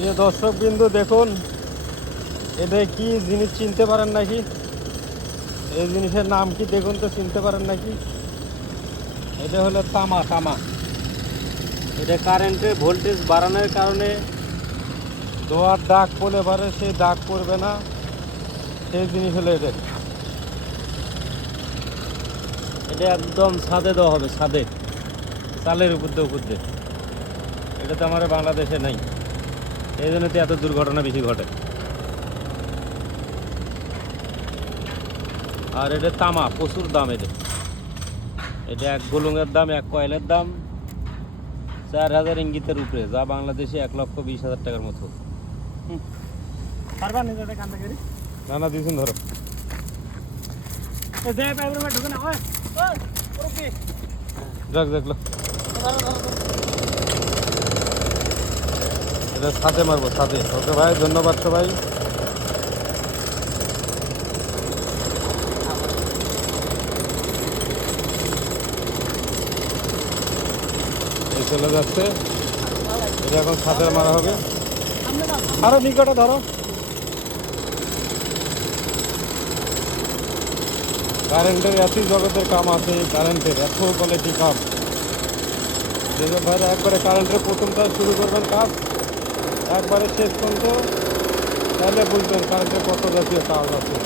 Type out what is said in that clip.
প্রিয় দর্শক বিন্দু দেখুন, এটা কি জিনিস চিনতে পারেন নাকি? এই জিনিসের নাম কি দেখুন তো, চিনতে পারেন নাকি? এটা হলো তামা। তামা এটা কারেন্টের ভোল্টেজ বাড়ানোর কারণে ধোঁয়ার দাগ পড়লে পারে, সেই দাগ পড়বে না, সেই জিনিস হলো এটা। এটা একদম ছাদে দেওয়া হবে, ছাদে, চালের উপর দিয়ে। এটা তো আমার বাংলাদেশে নাই, এই জন্য তো এত দুর্ঘটনা বেশি ঘটে। আর এটা তামা, প্রচুর দাম। এটা এক গোলঙের দাম, এক কয়েলের দাম 4000 ইঙ্গিতের উপরে, যা বাংলাদেশে 1,20,000 টাকার মতো। না না, দিয়েছেন ধরো। যাক দেখলো, এটা ছাদে মারবো, ছাদে। ওকে ভাই, ধন্যবাদ সবাই। এই চলে যাচ্ছে, এটা এখন ছাদে মারা হবে। আরো নিকটে ধরো। কারেন্টের এতই জগতের কাম আছে, কারেন্টের এত কোয়ালিটি কাম। যেসব ভাইরা একবারে কারেন্টের প্রথমটা শুরু করবেন কাজ, একবারে শেষ পর্যন্ত, তাহলে বুঝবেন কারেন্টের কত জাতীয় কাজ আছে।